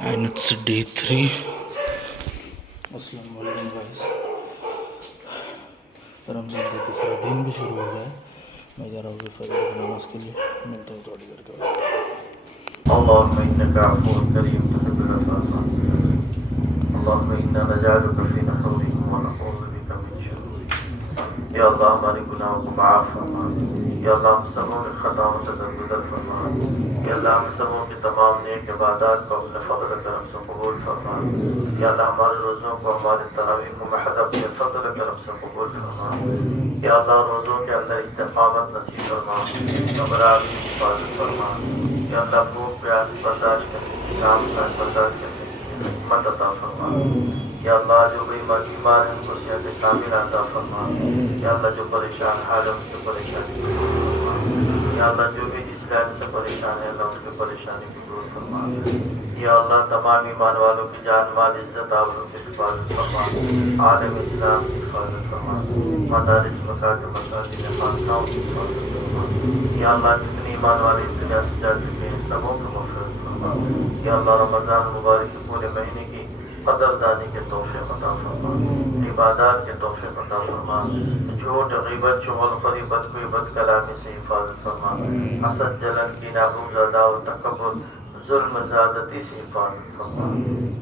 and it's day 3. अस्सलाम वालेकुम guys. Ramzan का तीसरा दिन भी शुरू हो गया है। मैं जा रहा हूँ फजर की नमाज़ के लिए। मिलता हूँ थोड़ी देर के बाद। اللهم إنك عفو كريم تحب العفو فاعف عنا. اللهم إنا نجعلك في نحورهم ونعوذ بك من شرورهم. یا اللہ ہمارے گناہوں کو معاف فرما. یا اللہ ہم سبوں کے خطاؤں سے درگزر فرما. یا اللہ ہم سبوں کی تمام نیک عبادات کو اپنے فضل کرم سے قبول فرما. یا اللہ ہمارے روزوں کو ہمارے تراویح کو محض اپنے فضل کرم سے قبول فرما. یا اللہ روزوں کے اندر استقامت نصیب فرما. گھبراہٹ کی حفاظت فرما. یا اللہ بھوک پیاس برداشت کرنے کی شام کاج برداشت کرنے کی حکمت عطا فرما. یا اللہ جو بیمار ہیں ان کو صحت کامل عطا فرما. یا اللہ جو پریشان حال ہے ان کی پریشانی کو دور فرما. یا اللہ جو بھی جس لائن سے پریشان ہے اللہ ان کی پریشانی کو دور فرما. یا اللہ تمام ایمان والوں کی جان مال عزت آبرو کی حفاظت فرما. عالم اسلام کی حفاظت فرما. مدارس مکاتب مساجد خانقاہوں کی حفاظت فرما. یا اللہ جتنے ایمان والے اس دنیا سے جا چکے ہیں سبوں کی مغفرت فرما. یا اللہ رمضان مبارک کے پورے مہینے کی قدردانی کے توفیق عطا فرما. عبادات کے توفیق عطا فرما. جھوٹ غیبت شغل خوری بدگوئی بد کلامی سے حفاظت فرما. حسد جلن کی نابود ادا و تکبر ظلم زیادتی سے حفاظت فرما.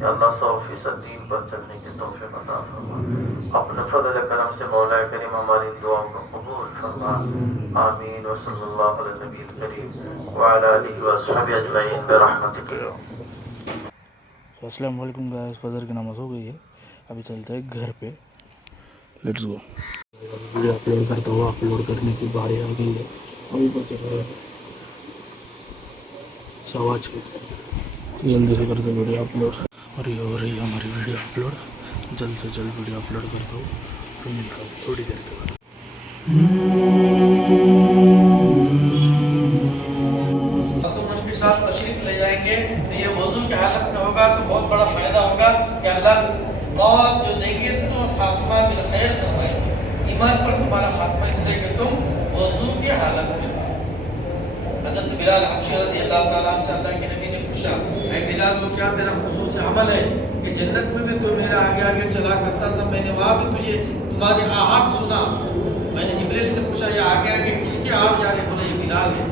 یا اللہ 100% دین پر چلنے کے توفیق عطا فرما. اپنے فضل کرم سے مولا کریم ہماری دعاؤں کو قبول فرما. آمین وصلی اللہ علی نبی کریم وعلی آلہ وصحبہ اجمعین برحمتک. अस्सलाम वालेकुम गाइस। फजर की नमाज़ हो गई है, अभी चलते हैं घर पे। Let's go. वीडियो अपलोड करता हुआ अपलोड करने की बारी आ गई है। अभी बचे हुए 6:15 जल्दी से करते वीडियो अपलोड। और ये हो रही है हमारी वीडियो अपलोड। जल्द से जल्द वीडियो अपलोड करता हूँ, फिर मिलता हूँ थोड़ी देर के बाद। उनके साथ तशरीफ ले जाएंगे तो ये वजू की हालत में होगा तो बहुत बड़ा फायदा होगा कि अल्लाह मौत जो देंगे तो खात्मा बिल खैर फरमाएंगे. ईमान पर तुम्हारा खात्मा इसलिए कि तुम वजू की हालत में थे. हज़रत बिलाल हबशी रज़ी अल्लाह ताला अन्हु से अल्लाह के नबी ने पूछा, ऐ बिलाल वो क्या मेरा खुसूस अमल है कि जन्नत में भी तो मेरा आगे आगे चला करता था, मैंने वहाँ भी तुझे तुम्हारी आहट सुना. मैंने जिब्रील से पूछा ये आगे आगे किसकी आहट जा रही? बोले ये बिलाल है.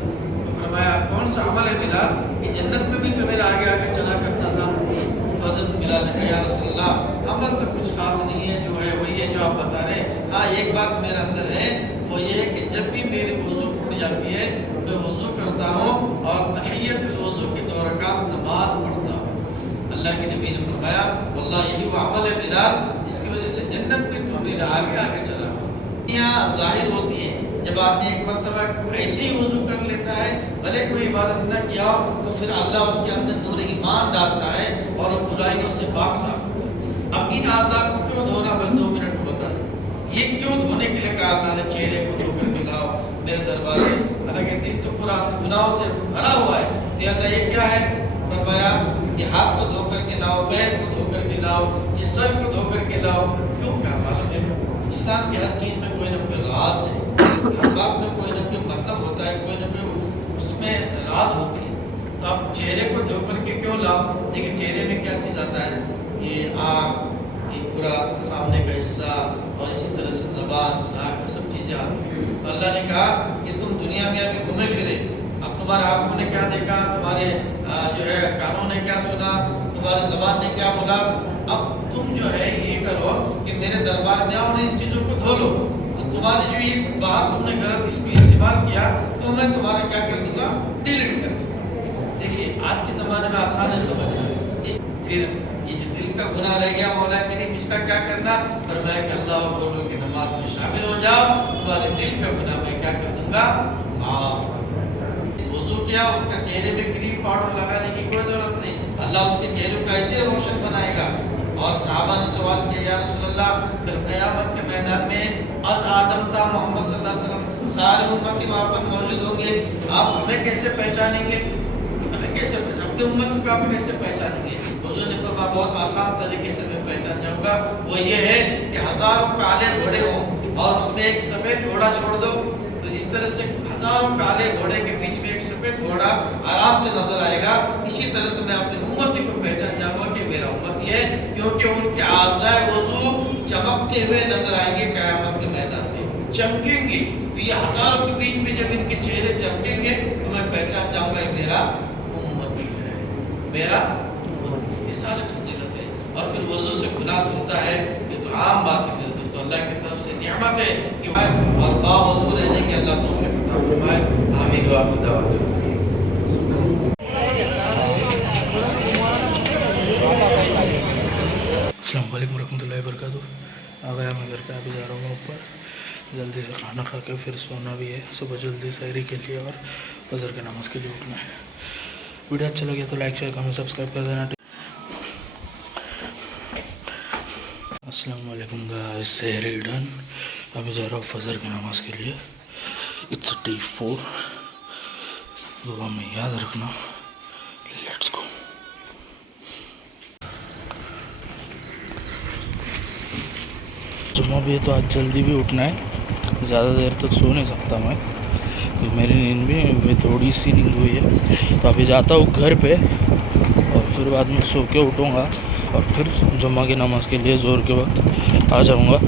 फरमाया कौन सा अमल है बिलाल कि जन्नत में भी तो मेरा आगे आगे चला करता था? तो हज़रत बिलाल ने कहा या रसूलल्लाह अमल तो कुछ खास नहीं है, जो है वही है जो आप बता रहे हैं. हाँ एक बात मेरे अंदर है, वो ये है कि जब भी मेरी वज़ू टूट जाती है मैं वज़ू करता हूँ और तहियतुल वज़ू की 2 रकात नमाज पढ़ता हूँ. अल्लाह के नबी ने फरमाया वल्लाह यही वो अमल है बिलाल जिसकी वजह से जन्नत में तो मेरा आगे आगे चला. यहाँ जाहिर होती है जब आदमी एक मरतबा ऐसे ही वज़ू कर लेता है, भले कोई इबादत न किया हो, तो फिर अल्लाह उसके अंदर नूर ईमान डालता है और वो बुराइयों से पाक साफ होता है. अब इन आज़ा को क्यों धोना, बस 2 मिनट में बता दें. ये क्यों धोने के लिए कहा था? चेहरे को धो कर के लाओ मेरे दरबार में. हालांकि दिन तो पूरा गुनाहों से भरा हुआ है. ये अल्लाह ये क्या है? फरमाया कि हाथ को धो कर के लाओ, पैर को धो कर के लाओ, ये सर को धो कर के लाओ. क्यों? क्या मालूम है इस्लाम की हर चीज़ में कोई ना कोई राज है, हर बात में कोई ना कोई मतलब होता है, कोई ना कोई उसमें राज होती है. तो आप चेहरे को धो करके क्यों लाओ? देखिए चेहरे में क्या चीज़ आता है, ये आँख, ये पूरा सामने का हिस्सा और इसी तरह से ज़बान, नाक, सब चीज़ें आती हैं. तो अल्लाह ने कहा कि तुम दुनिया में अभी घूमे फिरे, अब तुम्हारे आँखों ने क्या देखा, तुम्हारे जो है कानों ने क्या सुना, तुम्हारे ज़बान ने क्या बोला, अब तुम जो है ये करो कि मेरे दरबार में आओ और इन चीज़ों को धो लो. तुम्हारे जो ये बात तुमने गलत इसको इस्तेमाल किया तो मैं तुम्हारा क्या कर दूंगा, डिलीट कर दूंगा. देखिए आज के ज़माने में आसान है समझना. फिर ये जो दिल का गुनाह रह गया मौला करीम इसका क्या करना? फरमाया कि अल्लाह बोलो कि नमाज में शामिल हो जाओ, तुम्हारे दिल का गुनाह मैं क्या कर दूंगा, माफ. वज़ू किया, उसका चेहरे में क्रीम पाउडर लगाने की कोई ज़रूरत नहीं. अल्लाह उसके चेहरे को ऐसे रोशन बनाएगा. और सहाबा ने सवाल किया या रसूलल्लाह कल क़यामत के मैदान में अज़ आदम ता मोहम्मद सल्लल्लाहु अलैहि वसल्लम सारे उम्मती वहाँ पर मौजूद होंगे, आप हमें कैसे पहचानेंगे? हमें कैसे अपनी उम्मत को आप कैसे पहचानेंगे? हुज़ूर ने फरमाया बहुत आसान तरीके से मैं पहचान जाऊँगा. वो ये है कि हज़ारों काले घोड़े हों और उसमें एक सफ़ेद घोड़ा छोड़ दो, तो जिस तरह से हज़ारों काले घोड़े के बीच में एक सफ़ेद घोड़ा बड़ा आराम से नजर आएगा। इसी तरह से मैं अपनी उम्मती को पहचान जाऊंगा कि मेरा उम्मती है, क्योंकि उनके आज़ाए वज़ू चमकते हुए नजर आएंगे क़यामत के मैदान में, चमकेंगे। तो ये हजारों के बीच में जब इनके चेहरे चमकेंगे तो मैं पहचान जाऊंगा ये मेरा उम्मती है, मेरा उम्मती। ये सारी फजीलत है। और फिर वज़ू से गुनाह धुलता है, ये तो आम बात है मेरे दोस्तों, अल्लाह की तरफ से नियामत है कि और बावज़ू रहने के अल्लाह तौफीक अता फरमाए। आमीन व आखिर दअवाना। अस्सलाम वालेकुम रहमतुल्लाहि व बरकातुहू। आ गया मैं घर पे, अभी जा रहा हूँ ऊपर, जल्दी से खाना खा के फिर सोना भी है, सुबह जल्दी सहरी के लिए और फजर की नमाज़ के लिए उठना है। वीडियो अच्छा लगे तो लाइक शेयर कमेंट सब्सक्राइब कर देना। अस्सलाम वालेकुम गाइस, सहरी डन। अभी जा रहा हूँ फजर की नमाज़ के लिए। इट्स डे 4, दुआ में याद रखना। Let's go. जुम्मा भी है तो आज जल्दी भी उठना है, ज़्यादा देर तक सो नहीं सकता मैं, क्योंकि मेरी नींद भी थोड़ी सी नींद हुई है। तो अभी जाता हूँ घर पे और फिर बाद में सो के उठूँगा और फिर जुम्मा की नमाज़ के लिए ज़ोर के वक्त आ जाऊँगा।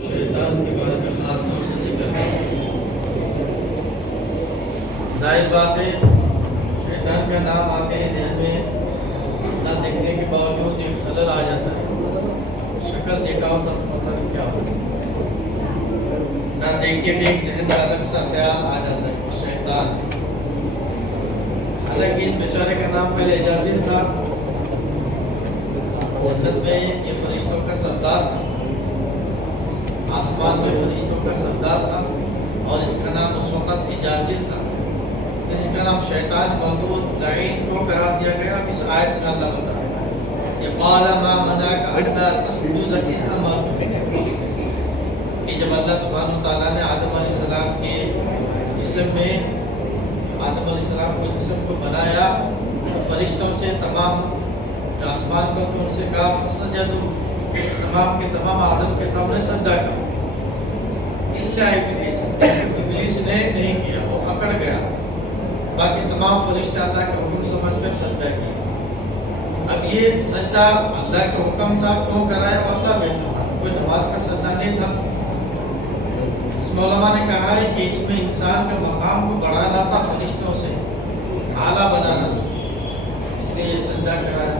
शैतान के बारे में खास तौर से जिक्र है। जाहिर बात है, शैतान का नाम आते ही दिल में ना देखने के बावजूद एक खलल आ जाता है। शक्ल देखा हो तो पता नहीं क्या हो, ना देख के भी एक जहन में अलग सा ख्याल आ जाता है कि शैतान। हालांकि इस बेचारे का नाम पहले इजाज़िल था, जन्नत में ये फरिश्तों का सरदार था, आसमान में फरिश्तों का सरदार था, और इसका नाम उस वक़्त इजाज़िल था। इसका नाम शैतान मलऊन लईन को करार दिया गया। इस आयत में अल्लाह बता रहा है ये क़ाल मा मनाका अल्ला तस्जुद इज़ अमरतुक, कि जब अल्लाह सुब्हानहु व तआला ने आदम अलैहिस्सलाम के जिस्म में आदम अलैहिस्सलाम के जिस्म को बनाया तो फरिश्तों से तमाम आसमान पर तो उनसे कहा फसजदू, तमाम के तमाम आदम के सामने सजदा करो, इल्ला इब्लीस, इब्लीस ने नहीं किया, वो अकड़ गया। बाकी तमाम फरिश्ते अल्लाह का हुक्म समझकर सजदा किया। अब ये सजदा अल्लाह का हुक्म था, क्यों कराया? अल्लाह बेटा, कोई नमाज का सजदा नहीं था। इसमें उलमा ने कहा है कि इसमें इंसान का मकाम को बढ़ाना था, फरिश्तों से आला बनाना था, इसलिए ये सजदा कराया।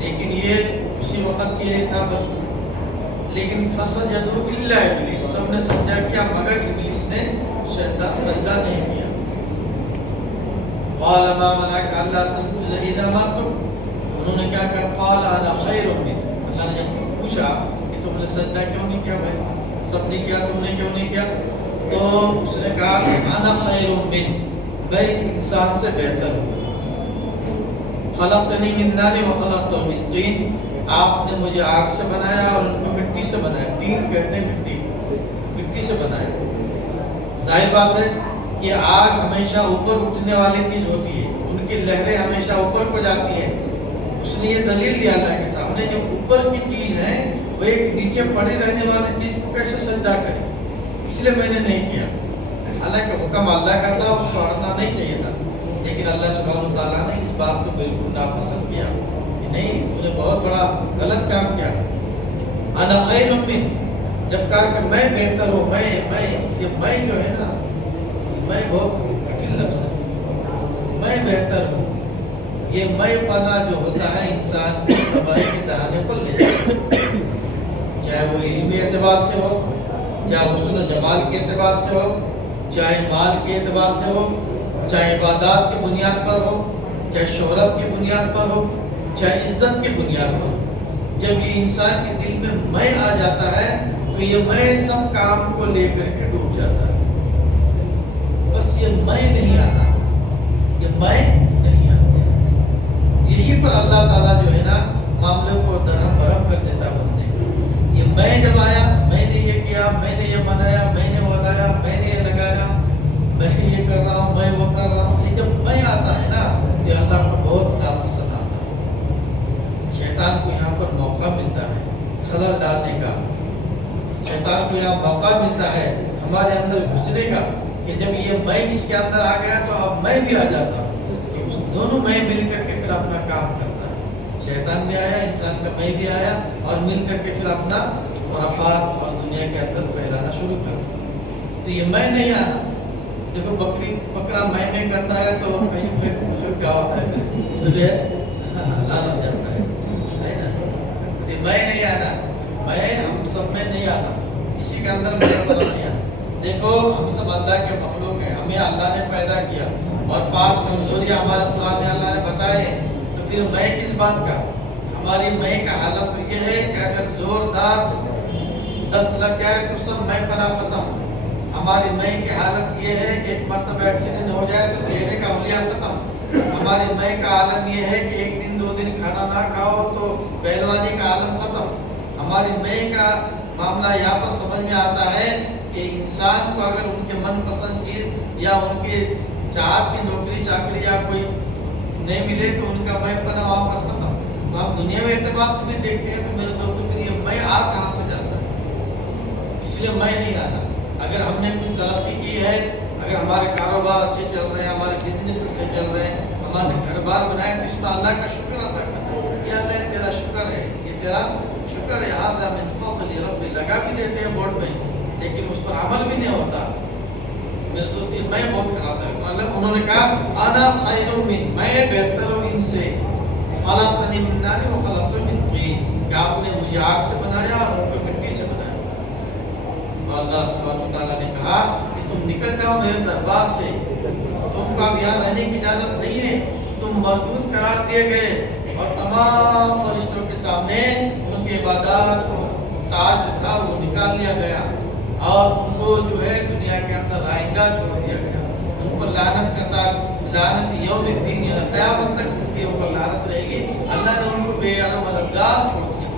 लेकिन ये उसी वक़्त के लिए था बस। लेकिन फसजदू इल्ला इब्लीस, सबने सजदा किया मगर इब्लीस ने सजदा नहीं किया। क़ाल मा मनाका अल्ला तस्जुद इज़ अमरतुक, उन्होंने क्या कहा? क़ाल अना खैरुम मिन, अल्लाह ने जब पूछा कि तुमने सजदा क्यों नहीं किया? भाई सबने किया, तुमने क्यों नहीं किया? तो उसने कहा कि अना खैरुम मिन, मैं इस इंसान से बेहतर हूँ। खलक़तनी मिन नार व खलक़तहु मिन तीन, आपने मुझे आग से बनाया और उनको मिट्टी से बनाया। तीन कहते हैं मिट्टी, मिट्टी से बनाया। जाहिर बात है कि आग हमेशा ऊपर उठने वाली चीज होती है, उनकी लहरें हमेशा ऊपर को जाती हैं। उसने ये दलील दिया अल्लाह के सामने, जो ऊपर की चीज है वो एक नीचे पड़ी रहने वाली चीज को कैसे सजदा करे, इसलिए मैंने नहीं किया। हालांकि हुक्म अल्लाह का था, उसको अड़ना नहीं चाहिए था, लेकिन अल्लाह सुब्हानहु व तआला ने इस बात को बिल्कुल नापसंद किया कि नहीं, तूने बहुत बड़ा गलत काम किया। अना खैरुम मिन, जब कहा कि मैं बेहतर हूँ, मैं ये मैं जो है ना, मैं बहुत कठिन लफ्ज़ है, मैं बेहतर हूँ। ये मैं पना जो होता है इंसान को तबाही के दहाने पर ले जाता है, चाहे वो इल्मी एतबार से हो, चाहे हुस्न जमाल के एतबार से हो, चाहे माल के एतबार से हो, चाहे इबादत की बुनियाद पर हो, चाहे शोहरत की बुनियाद पर हो, चाहे इज्जत की बुनियाद पर हो। जब ये इंसान के दिल में मैं आ जाता है तो ये मैं सब काम को लेकर के डूब जाता है। बस ये मैं नहीं आना, ये मैं नहीं आना। यही पर अल्लाह ताला जो है ना मामले को दरहम भरम कर देता है बंदे को। ये मैं जब आया, मैंने ये किया, मैंने ये बनाया, मैंने वो लगाया, मैंने ये लगाया, मैं ये कर रहा हूँ, मैं वो कर रहा हूँ, ये जब मैं आता है ना तो अल्लाह को बहुत नापसंद आता है। शैतान को यहाँ पर मौका मिलता है खलल डालने का, शैतान को यहाँ मौका मिलता है हमारे अंदर घुसने का, कि जब ये मैं इसके अंदर आ गया तो अब मैं भी आ जाता हूँ, कि उस दोनों मैं मिल करके फिर अपना काम करता है। शैतान भी आया, इंसान का मैं भी आया, और मिल करके फिर अपना खुराफात और दुनिया के अंदर फैलाना शुरू कर। तो ये मैं नहीं आना। देखो बकरा मैं करता है तो कहीं पे क्या होता है, सुबह लाल हो जाता है ना। तो मैं नहीं आना, मैं हम सब में नहीं आना, किसी के अंदर मेरा तरफ नहीं आना। देखो हम सब अल्लाह के मखलूक हैं, हमें अल्लाह ने पैदा किया और 5 कमजोरियां हमारे कुरान में अल्लाह ने बताए। तो फिर मैं किस बात का? हमारी मैं का हालत तो ये है कि अगर जोरदार दस्त लग जाए तो सब मैं पना खत्म। हमारी मैं की हालत ये है कि एक मरतबा एक्सीडेंट हो जाए तो चेहरे का हुलिया खत्म। हमारी मैं का आलम ये है कि 1 दिन 2 दिन खाना ना खाओ तो पहलवानी का आलम खत्म। हमारी मैं का मामला यहाँ पर समझ में आता है कि इंसान को अगर उनके मनपसंद चीज या उनके चाहत की नौकरी चाकरी या कोई नहीं मिले तो उनका मैं पना वहाँ पर खत्म। तो हम दुनिया में एतबार से भी देखते हैं तो मेरे दोस्तों के लिए मैं आ कहाँ से जाता है, इसलिए मैं नहीं आता। अगर हमने कुछ तरक्की की है, अगर हमारे कारोबार अच्छे चल रहे हैं, हमारे बिजनेस अच्छे चल रहे हैं, हमारे घर बार बनाए, तो इसमें अल्लाह का शुक्र अदा करना। ये अल्लाह तेरा शुक्र है, ये तेरा शुक्र है, हादा मिन फज़्ल रब्बी लगा भी देते हैं बोर्ड में, लेकिन उस पर अमल भी नहीं होता। मेरे दोस्त ये मैं बहुत खराब है। मतलब उन्होंने कहा आना खैरुम मिन, मैं बेहतर हूँ इनसे, खलक़नी मिन नार व खलक़तहु मिन तीन, कि आपने मुझे आग से बनाया और उनको मिट्टी से बनाया। तो अल्लाह सुब्हानहू व तआला ने कहा कि तुम निकल जाओ मेरे दरबार से, तुमको अब यहाँ रहने की इजाजत नहीं है, तुम मरदूद करार दिए गए। और तमाम फरिश्तों के सामने उनके इबादत को ताज जो था वो निकाल लिया गया और उनको जो है दुनिया के अंदर आइंदा छोड़ दिया गया। उन पर लानत करता, लानत यौमिद्दीन, यानी क़यामत तक उनके ऊपर लानत रहेगी। अल्लाह ने उनको बेअदब मददगार छोड़ दिया।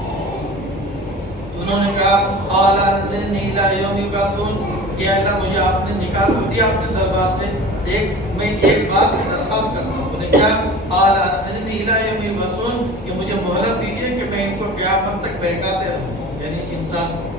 उन्होंने कहा क़ाल अंज़िरनी इला यौमि युबअसून, कि अल्लाह मुझे आपने निकाल तो दिया अपने दरबार से, देख मैं एक बात दरख्वास्त करता हूँ। उन्होंने कहा क़ाल अंज़िरनी इला यौमि युबअसून, कि मुझे मोहलत दीजिए कि मैं इनको क़यामत तक बहकाते रहूँ, यानी इस इंसान को।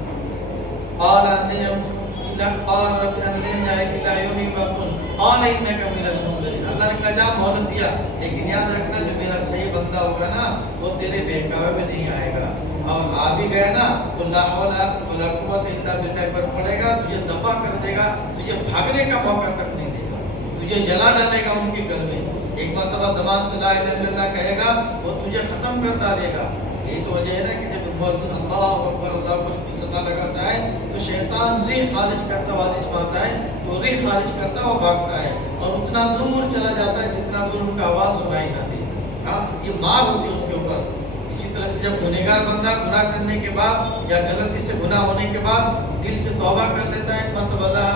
क़ाल अंज़िरनी क़ाल रब्बि अंज़िरनी इला यौमि युबअसून क़ाल इन्नका मिनल मुनज़रिन। अल्लाह ने कहा मोहलत दिया, लेकिन याद रखना जो मेरा सही बंदा होगा ना वो तेरे बहकावे में नहीं आएगा, और आ भी गया ना तो ला हौला वला कुव्वता इल्ला बिल्लाह पर पड़ेगा, तुझे दफा कर देगा, तुझे भागने का मौका तक नहीं देगा, तुझे जला डालेगा उनके घर में। एक मरतबा ज़बान से ला इलाहा इल्लल्लाह कहेगा वो तुझे खत्म कर डालेगा। यही तो वजह है ना कि जब मुअज्जिन अल्लाहु अकबर अल्लाहु अकबर की सदा लगाता है तो शैतान री खारिज करता हुआ हदीस में आता है, तो री खारिज करता हुआ भागता है और उतना दूर चला जाता है जितना दूर उनका आवाज़ सुनाई ना दे। हाँ, ये मार होती है उसके ऊपर। इसी तरह से जब गुनहगार बंदा गुनाह करने के बाद या गलती से गुनाह होने के बाद दिल से तौबा कर लेता है, मरतबा ला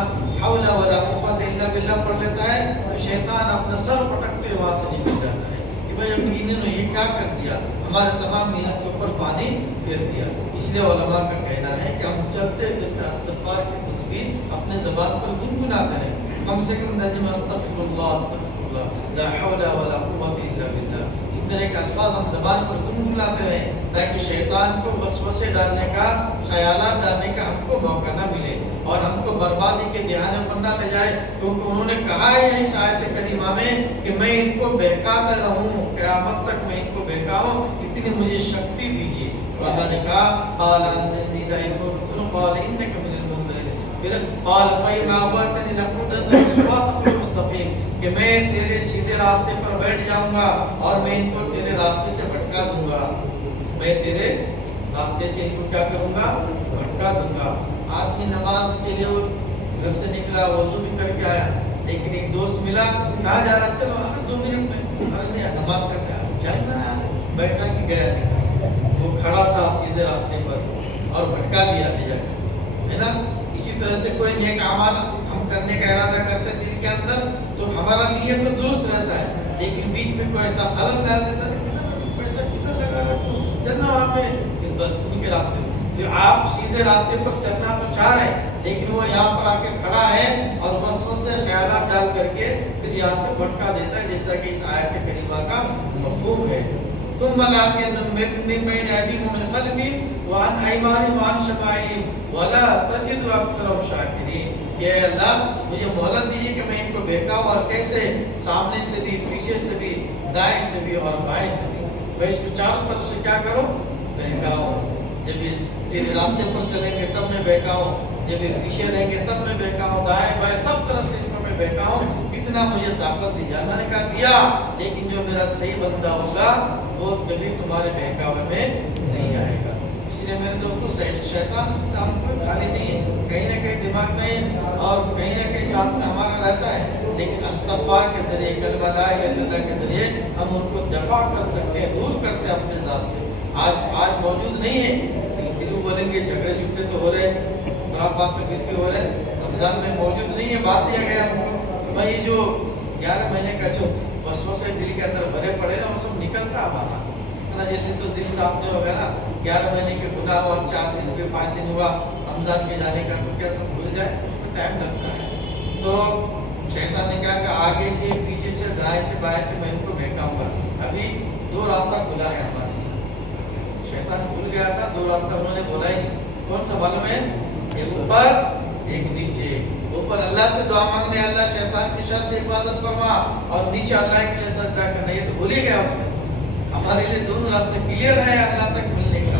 हौला वला कुव्वता इल्ला बिल्लाह पढ़ लेता है, तो शैतान अपना सर पटकते हुए वहाँ से निकल जाता है कि भाई अब इन्होंने ये क्या कर दिया, हमारे तमाम मेहनत के ऊपर पानी फेर दिया। इसलिए उलमा का कहना है कि हम चलते फिरते इस्तिग़फ़ार की तस्बीह अपने ज़बान पर गुनगुनाते रहें, कम से कम नज़म अस्तग़फ़िरुल्लाह अस्तग़फ़िरुल्लाह ला हौला वला कुव्वता इल्ला बिल्लाह, इस तरह के अल्फाज हम ज़बान पर गुनगुनाते रहें ताकि शैतान को वसवसे डालने का, ख़यालात डालने का हमको मौका ना मिले और हमको बर्बादी के दीवाने पर ना ले जाए। क्योंकि उन्होंने कहा है इस आयत करीमा में कि मैं इनको बहकाता रहूं, क़यामत तक मैं इनको बहकाऊं, इतनी मुझे शक्ति दीजिए। अल्लाह ने कहा क़ाल अंज़िरनी इला यौमि युबअसून क़ाल इन्नका मिनल मुनज़रिन, फिर क़ाल फ़इम्मा अग़वैतनी लअक़ऊदन्ना सिरातकल मुस्तक़ीम, कि मैं तेरे सीधे रास्ते पर बैठ जाऊंगा और मैं इनको तेरे रास्ते से भटका दूंगा। मैं तेरे रास्ते से इनको क्या करूंगा? भटका दूंगा। आदमी नमाज के लिए घर से निकला, वजू भी करके आया, लेकिन एक दोस्त मिला, कहाँ जा रहा? चलो आना 2 मिनट में। अरे नहीं, नमाज करके आया, चलना है, बैठा कि गया, वो खड़ा था सीधे रास्ते पर और भटका दिया ले जाकर, है ना। इसी तरह से कोई नेक अमाल हम करने का इरादा करते हैं दिल के अंदर, तो हमारा नीयत तो दुरुस्त रहता है, लेकिन बीच में कोई ऐसा खलल डाल देता है, किधर पैसा किधर लगा रहे, चलना वहाँ पे, फिर बस उनके रास्ते में, तो आप सीधे रास्ते पर चलना तो चाह रहे हैं, लेकिन वो यहाँ पर आके खड़ा है और वसवसे ख्यालात डाल करके फिर यहाँ से भटका देता है, जैसा कि इस आयत करीमा का मफहूम है। ثم لآتينهم من بين أيديهم ومن خلفهم وعن أيمانهم وعن شمائلهم ولا تجد أكثرهم شاكرين۔ کہ اللہ مجھے مہلت دیجیے کہ میں ان کو بہکاؤں، اور کیسے؟ سامنے سے بھی، پیچھے سے بھی، دائیں سے بھی اور بائیں سے بھی، میں اس کو چاروں طرف سے کیا کروں؟ بہکاؤں۔ جب یہ تیرے راستے پر چلیں گے تب میں بہکاؤں، جب یہ پیچھے رہیں گے تب میں بہکاؤں، دائیں بائیں سب طرف سے ان کو میں بہکاؤں، کتنا مجھے طاقت دی۔ اللہ نے کہا دیا، لیکن جو میرا صحیح بندہ ہوگا وہ کبھی تمہارے بہکاوے میں نہیں آئے گا۔ اس لیے میرے دوستو شیطان سے ہم کوئی خالی نہیں ہے، کہیں نہ کہیں دماغ میں اور کہیں نہ کہیں ساتھ میں ہمارا رہتا ہے، لیکن استغفار کے ذریعے، کلمہ لا الہ الا اللہ کے ذریعے ہم ان کو دفع کر سکتے ہیں، دور کرتے ہیں اپنے ذات سے۔ آج موجود نہیں ہے، لیکن پھر وہ بولیں گے جھگڑے جھگڑے تو ہو رہے، خرافات میں پھر بھی ہو رہے، رمضان میں موجود نہیں ہے، بات دیا گیا ان کو بھائی جو 11 مہینے کا جو وسوسے دل کے اندر بھرے پڑے نا وہ سب نکلتا ہمارا، اتنا جلدی تو دل صاف نہیں ہوگا نا۔ 11 مہینے کے گناہ اور 4 دن پہ 5 دن ہوا رمضان کے جانے کا، تو کیا سب بھول جائے؟ ٹائم لگتا ہے۔ تو شیطان نے کہا کہ آگے سے، پیچھے سے، دائیں سے، بائیں سے میں ان کو بہکاؤں گا۔ ابھی 2 راستہ کھلا ہے ہمارے لیے، شیطان بھول گیا تھا، 2 راستہ انہوں نے بولا ہی نہیں۔ کون سا معلوم ہے؟ ایک اوپر ایک نیچے۔ اوپر اللہ سے دعا مانگنے، اللہ شیطان کی شر سے حفاظت فرما، اور نیچے اللہ کے لیے سجدہ کرنا، یہ تو بھول ہی گیا اس نے۔ ہمارے لیے دونوں راستے کلیئر ہے اللہ تک ملنے کا۔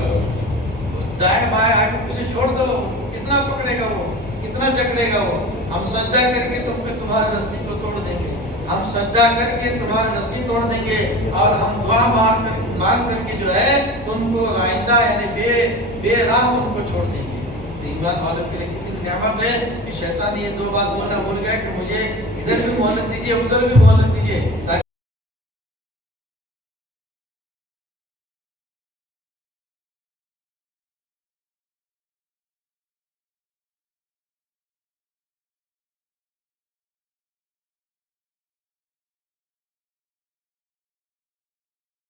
دائیں بائیں آگے پیچھے چھوڑ دو، کتنا پکڑے گا وہ، کتنا جکڑے گا وہ۔ ہم سجدہ کر کے تم کو تمہاری رسی کو توڑ دیں گے، ہم سجدہ کر کے تمہاری رسی توڑ دیں گے، اور ہم دعا مانگ کر کے جو ہے تم کو رائندہ یعنی بے راہ تم کو چھوڑ دیں گے۔ ایمان والوں کے لیے کتنی نعمت ہے کہ شیطان یہ 2 بات بولنا بھول گیا کہ مجھے ادھر بھی مہلت دیجیے، ادھر بھی مہلت دیجیے، تاکہ